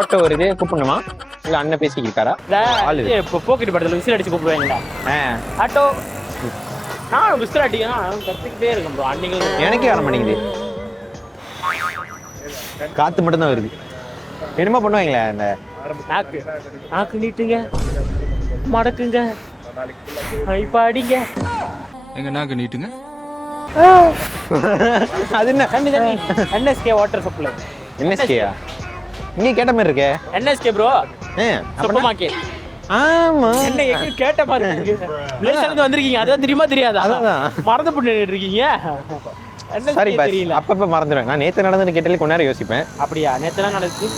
Auto வருது கூப்பிடணுமா இல்ல அண்ணன் பேசிக்கிட்டாரா? இப்போ போக்கிட்டு படத்துல விசில் அடிச்சு கூப்பிடுவாங்களா? ஆட்டோ நான் விசில் அடிக்கனா கத்திக்கிட்டே இருக்கும் ப்ரோ. அன்னைக்கு எனக்கே வர மாட்டேங்குது, காத்து மட்டும் தான் வருது. என்னமா பண்ணுவாங்களே அந்த நாக்கு நாக்கு நீட்டுங்க மடக்குங்க இப்ப அடிங்க எங்க நாக்கு நீட்டுங்க. அது என்ன தண்ணி தண்ணி என்எஸ்கே வாட்டர் சப்ளை. என்எஸ்கேயா? இங்க கேட்ட மாதிரி இருக்கே. NSK bro super market. ஆமா என்ன எங்க கேட்ட மாதிரி இருக்கு. பிளேஸ்ல இருந்து வந்திருக்கீங்க, அதான் தெரியுமா தெரியாதா? மறந்து போட்டு இருக்கீங்க. சரி பஸ் தெரியல, அப்பப்ப மறந்துடுவேன். நான் நேத்து நடந்தது கேட்டாலே கொஞ்ச நேரம் யோசிப்பேன். அப்படியா? நேத்துலாம் நடந்துச்சு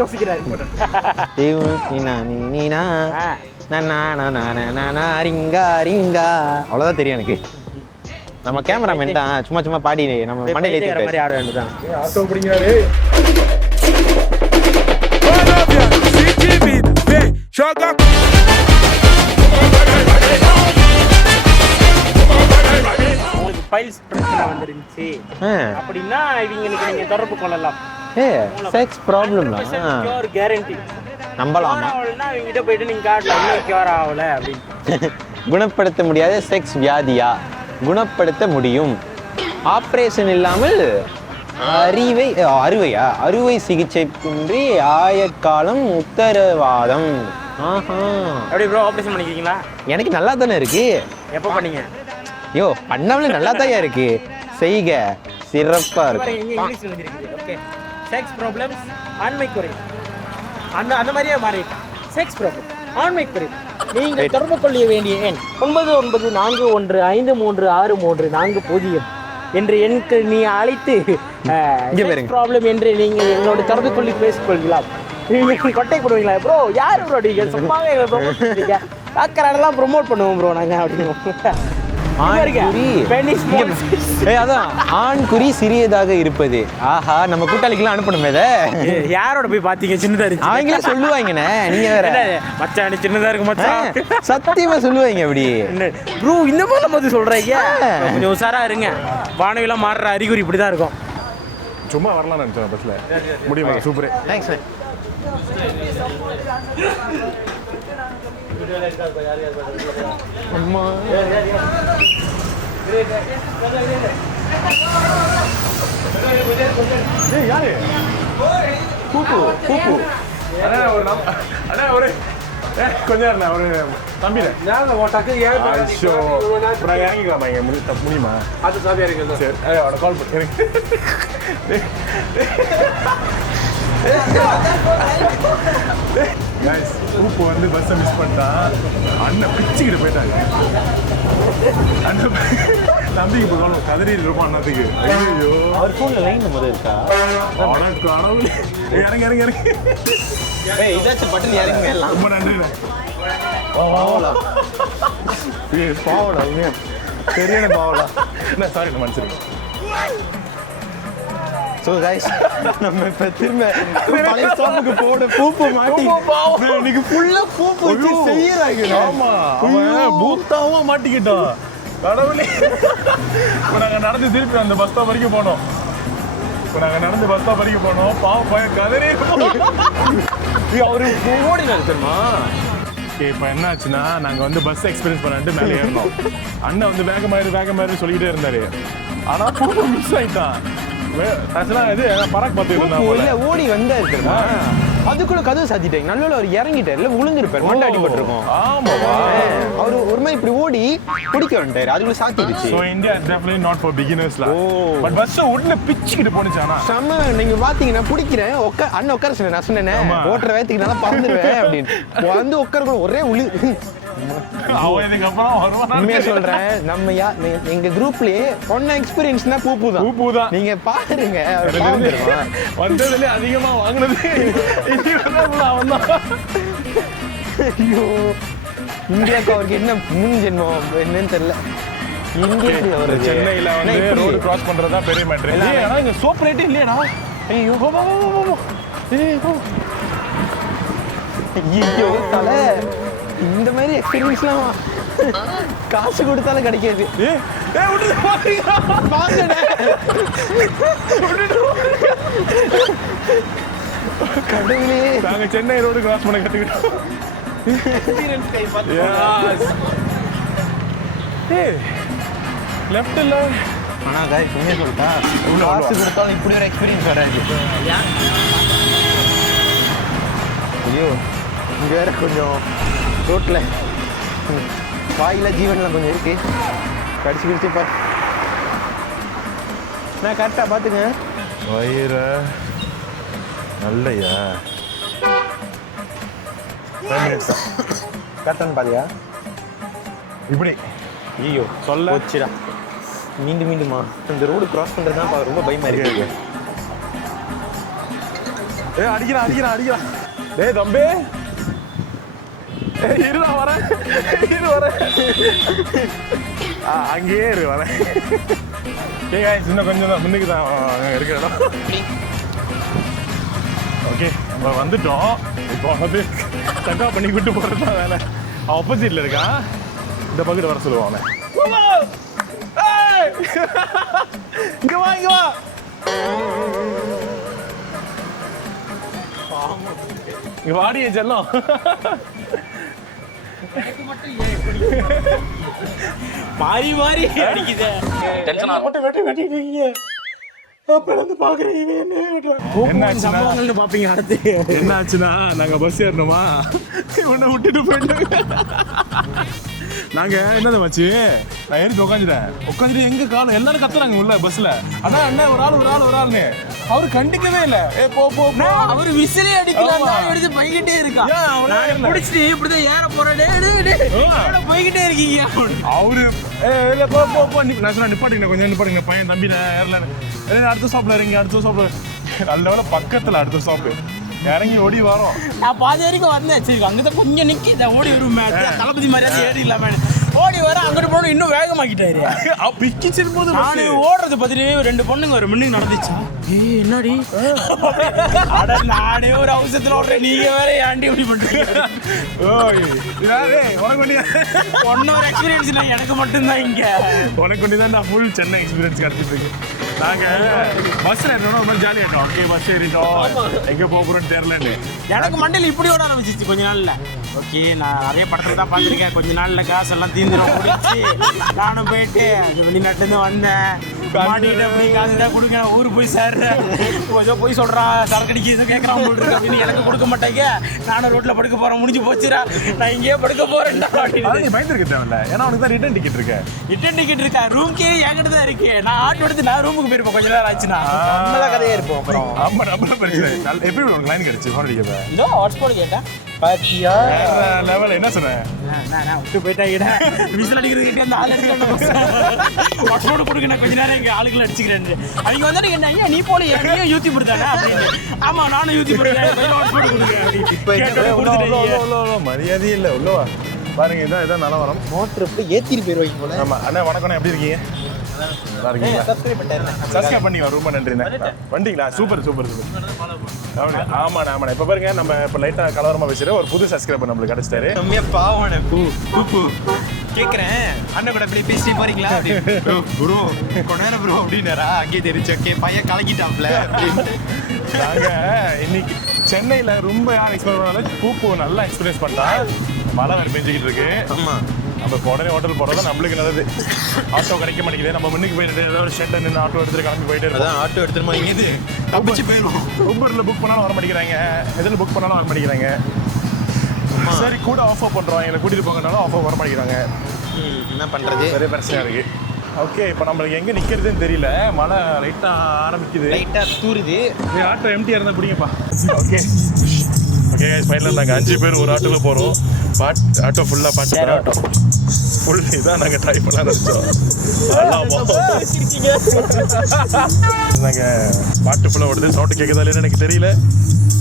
யோசிக்கிறாரு. அவ்வளவுதான் தெரியும் எனக்கு. நம்ம கேமராமேன் தான் சும்மா சும்மா பாடி நம்ம மண்டையில ஏத்தி மாதிரி ஆட வேண்டியதான். ஆட்டோ பிடிங்கிறாரு. உங்களுக்கு ஃபைல்ஸ் பிரச்சனை வந்துருந்துச்சு அப்படின்னா இவங்களுக்கு நீங்க தொடர்பு கொள்ளலாம். செக்ஸ் ப்ராப்ளம் கியூர் கேரண்டி நம்பலாமா? அவங்ககிட்ட போயிட்டு நீங்க காட்டலாம் இன்னும் கியூர் ஆகல அப்படின்னு. குணப்படுத்த முடியாத செக்ஸ் வியாதியா? குணப்படுத்த முடியும். ஆபரேஷன் இல்லாமல் அறுவை சிகிச்சையின்றி ஆயுட்காலம் உத்தரவாதம். எப்படி ப்ரோ ஆபரேஷன் பண்ணிக்கிறீங்களா? எனக்கு நல்லா தானே இருக்கு. எப்போ பண்ணீங்க? ஐயோ பண்ணாமலே நல்லா தான் இருக்கு. செய்க சிறப்பா இருக்கு. இங்கிலீஷ் எழுதிருக்கீங்க. ஓகே. செக்ஸ் ப்ராப்ளம்ஸ் ஆண்மை குறை அந்த மாதிரியே மாறி செக்ஸ் ப்ராப்ளம் ஆண்மை குறை. நீங்கள் தொடர்பு கொள்ள வேண்டிய எண் 9941536340 என்ற எண்ணுக்கு நீ அழைத்து ப்ராப்ளம் என்று நீங்கள் எங்களோட தொடர்பு கொள்ளி பேசிக்கொள்ளலாம். நீங்கள் கொட்டை போடுவீங்களா ப்ரோ? யார் ப்ரோ நீங்க சும்மாவே ப்ரொமோட் பண்ணுறீங்க? டாக்கரெல்லாம் ப்ரொமோட் பண்ணுவோம் ப்ரோ நாங்கள் அப்படின்னு. ஆண் குறி சிறியதாக இருப்பது. ஆஹா, நம்ம கூட்டாளிக்கெல்லாம் அனுப்பணுமே. யாரோட போய் பாத்தீங்க? சின்னதா இருக்கு. அவங்களே சொல்லுவாங்கண்ணே. நீங்க வேற மச்சான் சின்னதா இருக்கு மச்சான், சத்தியமா சொல்லுவாங்க. அப்படி ப்ரோ இந்த மாதிரி நம்ம சொல்றீங்க. கொஞ்சம் உஷாரா இருங்க. வானவிலாம் மாறுற அறிகுறி இப்படிதான் இருக்கும். சும்மா வரலாம் நினைச்சேன் பஸ்ல. முடியுமா? Super, thanks. அம்மா யாரு? பூப்பு பூப்பு. அண்ணா ஒரு கொஞ்சம் ஒரு தம்பி இறங்கிக்கலாமா? இங்க முடியுமா? அது சாப்பியா இருக்கு. சரி அவனை கால் பண்ணி பூப்பு வந்து பஸ்ஸை மிஸ் பண்ணிட்டான். அண்ணன் பிச்சுக்கிட்டு போயிட்டாங்க. அண்ணன் தம்பிக்கு போகணும் கதறிட்டு இருப்பான் அண்ணத்துக்கு. ஐயோ அவர் ஃபோன்ல லைன் நம்பர் இருக்கா? கடவுளே. இறங்கி இறங்கி இறங்கி இதாச்சும் பட்டன் இறங்கி. ரொம்ப நன்றிண்ணே. பாவடா உண்மையா சரியான பாவடா. என்ன சாரி மனுஷன். ஸோ கைஸ், நம்ம இப்போ திரும்ப பழைய ஸ்டாப்புக்கு போட பூப்பு மாட்டி இன்னைக்கு ஃபுல்லாக பூப்பு வச்சு செய்யறாங்க. ஆமா, அவன் பூத்தாவும் மாட்டிக்கிட்டான். கடவுளே. இப்போ நாங்கள் நடந்து திருப்பி அந்த பஸ் ஸ்டாப் வரைக்கும் போனோம். பாவம் பையன் கதறி அவரு ஓடினாரு தெரியுமா? இப்போ என்ன ஆச்சுன்னா, நாங்கள் வந்து பஸ் எக்ஸ்பீரியன்ஸ் பண்ணிட்டு மேலே ஏறணும். அண்ணன் வந்து வேகமாயிரு சொல்லிக்கிட்டே இருந்தாரு. ஆனால் பூப்பு மிஸ் ஆயிட்டான். ஓடி வந்தாரு. அதுக்குள்ள கதவு சாத்திட்டாங்க. நல்ல அவர் இறங்கிட்டாரு, விழுந்திருப்பாரு, மண்டை அடிபட்டிருக்கும். அவரு ஒரு மாதிரி இப்படி ஓடி பிடிக்க வந்துட்டாரு, அதுக்குள்ள சாத்திடுச்சு. India is definitely not for பிகினர்ஸ்ல. பட் பஸ் உடனே பிச்சிக்கிட்டு போனுச்சானா செம்ம. நீங்க பாத்தீங்கன்னா பிடிக்கிறேன் அண்ணன் உட்கார சொன்னேன். நான் சொன்னேன் ஓட்டுற வேத்துக்கு நல்லா பறந்துருவேன் அப்படின்னு வந்து உட்கார ஒரே உளி. உண்மையா சொல்றேன், நம்ம எங்க குரூப்லயே ஒன்ன எக்ஸ்பீரியன்ஸ்னா பூப்பு தான். நீங்க பாருங்க, வந்ததுல அதிகமா வாங்கினது அவன் தான். ஐயோ, இந்தியாவுக்கு அவருக்கு என்ன முன் ஜென்மம் என்னன்னு தெரியல. சென்னையில வந்து ரோடு கிராஸ் பண்றதா பெரிய மேட்டர். ஆனா இங்க சோப் ரேட்டே இல்லையடா. ஐயோ ஐயோ தலை, இந்த மாதிரி எக்ஸ்பீரியன்ஸ்லாம் காசு கொடுத்தாலும் கிடைக்காது. கடவுளே, நாங்க சென்னை ரோடு கிராஸ் பண்ண கத்துக்கிட்டோம். லெஃப்ட் இல்ல. ஆனா guys உண்மையை சொல்லிட்டா, காசு கொடுத்தாலும் இப்படி ஒரு எக்ஸ்பீரியன்ஸ் வராது. ஐயோ, இங்க வேற கொஞ்சம் ரோட்ல வாயில ஜீவன்லாம் கொஞ்சம் இருக்கு. கடிச்சு கிடிச்சு பாரு. நான் கரெக்டா பாத்துங்க. வயிற நல்லையா கரெக்டான்னு பாத்தியா? இப்படி ஐயோ சொல்ல போச்சுடா. மீண்டும் மீண்டுமா இந்த ரோடு கிராஸ் பண்றது தான் ரொம்ப பயமா இருக்கு. அடிக்கிறான். டேய் தம்பி, இருடா வரேன். அங்கேயே வரேன். இன்னும் கொஞ்சம் தான் முன்னுக்கு தான் இருக்கிற இடம். ஓகே, நம்ம வந்துட்டோம். இப்போ வந்து தங்கா பண்ணி விட்டு போகிறது தான் வேலை. ஆப்போசிட்ல இருக்கான். இந்த பக்கெட் வர சொல்லுவான். இங்க வா. இங்க வாடிய செல்லம். மாறி மாறி அடிக்குதே. டென்ஷன் ஆகும். வெட்டி பாப்பீங்க. அடுத்து என்னாச்சுன்னா, நாங்க பஸ் ஏறணுமா, உன்னை விட்டுட்டு போயிட்டு நாங்க என்னது வச்சு நான் ஏறி உட்காந்துட்டு எங்க காணும் எல்லாரும் கத்துறாங்க உள்ள பஸ்ல. அதான் என்ன ஒரு ஆள்னு அவரு கண்டிக்கவே இல்ல. போ அவரு விசிலே அடிக்கலாம் எடுத்து போய்கிட்டே இருக்கா. முடிச்சுட்டு இப்படிதான் ஏற போறேன் போய்கிட்டே இருக்கீங்க. அவரு இல்ல போ நான் சொன்னா நிப்பாட்டுங்க பையன் தம்பி ஏறல. அடுத்த ஸ்டாப்ல இறங்கி நல்ல வேலை பக்கத்துல அடுத்த ஸ்டாப் இறங்கி ஓடி வரோம். நான் பாதி வரைக்கும் வந்தேன். சரி அங்கதான் கொஞ்சம் நிக்க ஓடி வருமே தளபதி மாதிரி ஏறி இல்லாம ஓடி வர அங்கிட்டு போன இன்னும் வேகமாக்கிட்டாரு. பிக்கிச்சிருக்கும் போது நானு ஓடுறது பார்த்துட்டு 2 பொண்ணுங்க ஒரு முன்னுக்கு நடந்துச்சா. என்னடி நானே ஒரு அவசரத்துல ஓடுறேன், நீங்க வேற ஏன்டி இப்படி பண்றீங்க? ஒன்னொரு எக்ஸ்பீரியன்ஸ் இல்லை எனக்கு மட்டும்தான். இங்க உனக்கு ஒண்ணுதான் நான் ஃபுல் சென்னை எக்ஸ்பீரியன்ஸ் கிடைச்சிட்டு இருக்கு. நாங்க பஸ்ல ஏறணும் ரொம்ப ஜாலியா இருக்கோம். ஓகே பஸ் ஏறிட்டோம், எங்க போறோம்னு தெரியலன்னு எனக்கு மண்டையில் இப்படி ஓட ஆரம்பிச்சிச்சு கொஞ்ச நாள்ல. ஓகே நான் நிறைய படத்துல தான் பார்த்துருக்கேன். கொஞ்ச நாள்ல காசு எல்லாம் தீந்துடும் முடிச்சு நானும் போயிட்டு வெளிநாட்டுல இருந்து வந்தேன். மாட்டிக்கிட்டு அப்படி காசு தான் கொடுங்க, ஊருக்கு போய் சேர்றேன். கொஞ்சம் போய் சொல்றான் சரக்கு அடிக்க கேட்கறான் உங்களுக்கு அப்படின்னு. எனக்கு கொடுக்க மாட்டேங்க, நானும் ரோட்ல படுக்க போறேன், முடிஞ்சு போச்சுரா நான் இங்கேயே படுக்க போறேன். பயந்துருக்க தேவையில்ல, ஏன்னா உனக்கு தான் ரிட்டர்ன் டிக்கெட் இருக்கா. ரூம்க்கே என்கிட்ட தான் இருக்கு. நான் ஆட்டோ எடுத்து நான் ரூமுக்கு போயிருப்பேன். கொஞ்ச நேரம் ஆச்சுன்னா நம்மள கதையா இருப்போம். அப்புறம் ஆமா நம்மள பிரச்சனை. எப்படி உனக்கு லைன் கிடைச்சு ஃபோன் அடிக்கவே? இதோ ஹாட்ஸ்பாட் கேட்டேன். பாத்தியா லெவல் என்ன சொன்னேன்? நான் விட்டு போயிட்டாங்க. விசில் அடிக்கிறதுக்கிட்டே அந்த ஆள் ஹாட்ஸ்பாட் கொடுங்க, நான் கொஞ்ச நேரம் எங்க ஆளுகளை அடிச்சுக்கிறேன். அவங்க வந்து என்ன ஐயா நீ போல நீ யூத்தி கொடுத்தாங்க அப்படின்னு. ஆமா நானும் யூத்தி கொடுத்தேன். மரியாதையே இல்லை உள்ளவா பாருங்க. இதான் நல்லா வரும். மோட்டர் எப்படி ஏத்திட்டு போயிருவாங்க போல. ஆமா அண்ணா வணக்கம், எப்படி இருக்கீங்க? நல்லா இருக்கீங்களா? சப்ஸ்கிரைப் பண்ணி ரொம்ப நன்றிண்ணா. வண்டிங்களா? சூப்பர். ஆமாண்ணா. இப்போ பாருங்க, நம்ம இப்போ லைட்டாக கலவரமாக பேசுகிற ஒரு புது சப்ஸ்கிரைபர் நம்மளுக்கு கிடைச்சிட்டாரு. செம்மையா பாவன பூ கேட்குறேன். அண்ணன் கூட அப்படி பேசிட்டு போறீங்களா? ப்ரோ கொண்டாட ப்ரோ அப்படின்னாரா? அங்கேயே தெரிஞ்சு ஓகே பையன் கலக்கிட்டாப்ல. நாங்கள் இன்னைக்கு சென்னையில் ரொம்ப யார் எக்ஸ்பீரியன்ஸ் பண்ணாலும் பூ நல்லா எக்ஸ்பீரியன்ஸ் பண்ணா. மழை வேறு பெஞ்சிக்கிட்டு இருக்கு. ஆமாம், நம்ம இப்போ உடனே ஹோட்டல் போகிறது நம்மளுக்கு நல்லது. ஆட்டோ கிடைக்க மாட்டேங்குது. நம்ம முன்னுக்கு போயிட்டு ஏதோ ஒரு ஷெட்டை நின்று ஆட்டோ எடுத்துட்டு கிளம்பி போயிட்டே இருக்கோம். ஆட்டோ எடுத்துட்டு போய் தப்பிச்சு போயிடும். ஊபரில் புக் பண்ணாலும் வர மாட்டேங்கிறாங்க, எதில் புக் பண்ணாலும் வர மாட்டேங்கிறாங்க. சரி கூட ஆஃபர் பண்ணுறோம், எங்களை கூட்டிகிட்டு போங்கனாலும் ஆஃபர் வர மாட்டேங்கிறாங்க. என்ன பண்ணுறது? பெரிய பிரச்சனையாக இருக்குது. ஓகே இப்போ நம்மளுக்கு எங்கே நிற்கிறதுன்னு தெரியல. மழை லைட்டாக ஆரம்பிக்குது, லைட்டாக தூருது. ஆட்டோ எம்டியாக இருந்தால் பிடிங்கப்பா. ஓகே ஃபைனலாக நாங்கள் 5 பேர் ஒரு ஆட்டோவில் போகிறோம். ஆட்டோ ஃபுல்லாக பாட்டு ஆட்டோ ஃபுல் இதான் நாங்கள் ட்ரை பண்ண நினச்சோம். நாங்கள் பாட்டு ஃபுல்லாக ஓடுது. சவுண்டு கேட்குதா இல்லைன்னு எனக்கு தெரியல.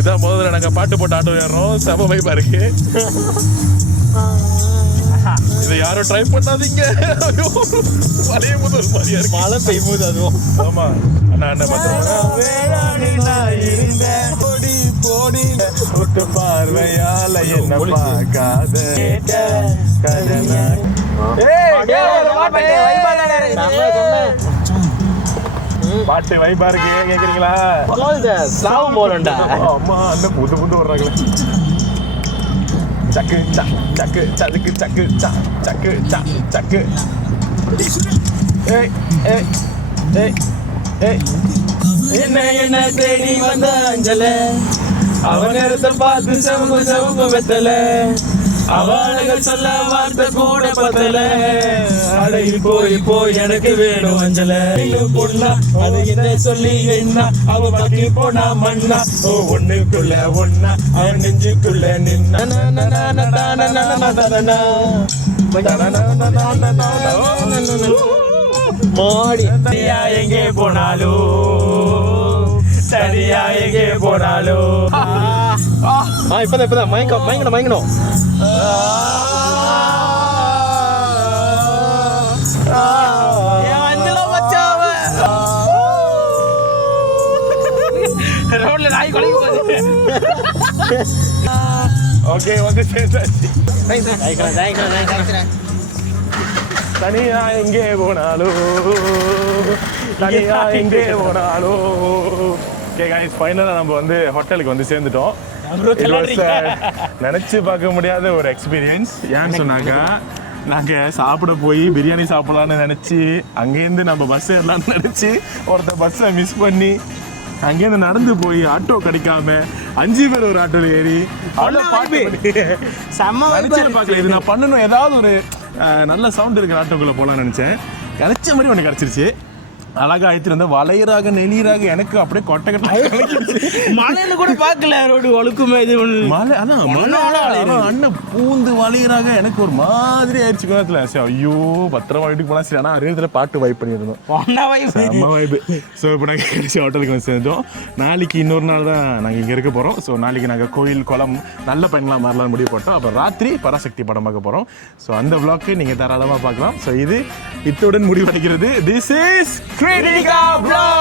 இதான் முதல்ல நாங்கள் பாட்டு போட்டு ஆட்டோ ஏறுறோம். செம வைப்பாக இருக்கு. இதை யாரும் ட்ரை பண்ணாதீங்க. மழையும் போது ஒரு மாதிரியா இருக்கு. மழை பெய்யும் போது அதுவும். ஆமா அண்ணா பார்வையால என்ன பார்க்காத பாட்டு வைபா இருக்கு கேக்குறீங்களா? அம்மா அந்த புது புது வர்றாங்களே. சக்கு சக்கு சக்கு சக்கு சக்கு சக்கு. ஏய் ஏய் ஏய் ஏய் என்ன தேடி வந்த அஞ்சல அவ நேரத்தை பார்த்து செவங்க வெத்தல அவளுகள் சொல்ல வார்த்தை கூட பத்தல அட இப்போ எனக்கு வேணும் அஞ்சல பொண்ணா அது என்ன சொல்லி என்ன அவ பாக்கி போனா மண்ணா ஓ ஒண்ணுக்குள்ள ஒண்ணா அவன் நெஞ்சுக்குள்ள நின்னா மாடி எங்கே போனாலோ சரியா எங்கே போனாலோ இப்பதான் மயங்கணும் ரோட்ல நாய் கொலைக்கு போகுது. ஓகே வந்து சேர்ந்தாச்சு. தனியா எங்கே போனாலோ தனியா எங்கே போனாலோ. ஓகே गाइस ஃபைனலா நம்ம வந்து ஹோட்டலுக்கு வந்து சேர்ந்துட்டோம். நினைச்சு பார்க்க முடியாத ஒரு எக்ஸ்பீரியன்ஸ். ஏன்னு சொன்னாங்க நாங்க சாப்பிட போய் பிரியாணி சாப்பிடலாம்னு நினைச்சு அங்கேருந்து நம்ம பஸ் ஏறலாம்னு நினைச்சு ஒருத்தர் பஸ்ஸை மிஸ் பண்ணி அங்கேருந்து நடந்து போய் ஆட்டோ கிடைக்காம 5 பேர் ஒரு ஆட்டோல ஏறி பார்க்கல. இது நான் பண்ணணும், ஏதாவது ஒரு நல்ல சவுண்ட் இருக்கிற ஆட்டோக்குள்ள போலாம்னு நினைச்சேன். கிடைச்ச மாதிரி ஒன்று கிடைச்சிருச்சு. அழகா ஆயிட்டு வந்து வளையராக நெளியராக எனக்கு அப்படியே கொட்டை மலையில கூட பார்க்கல ரோடு ஒழுக்குமே இது மலை. அதான் மலை அண்ணன் பூந்து வளையராக எனக்கு ஒரு மாதிரி ஆயிடுச்சு கோணத்துல. சரி ஐயோ பத்திரமா வீட்டுக்கு போனா சரி. ஆனால் அறிவுல பாட்டு வைப் பண்ணியிருந்தோம் வைப்பு. ஸோ இப்போ நாங்கள் கடைசி ஹோட்டலுக்கு வந்து சேர்ந்தோம். நாளைக்கு இன்னொரு நாள் தான் நாங்கள் இங்கே இருக்க போகிறோம். ஸோ நாளைக்கு நாங்கள் கோயில் குளம் நல்ல பையன்லாம் மாறலாம் முடிவு போட்டோம். அப்புறம் ராத்திரி பராசக்தி படம் பார்க்க போகிறோம். ஸோ அந்த விளாக்கு நீங்கள் தாராளமாக பார்க்கலாம். ஸோ இது இத்துடன் முடிவடைகிறது. This is Kritika Vlog.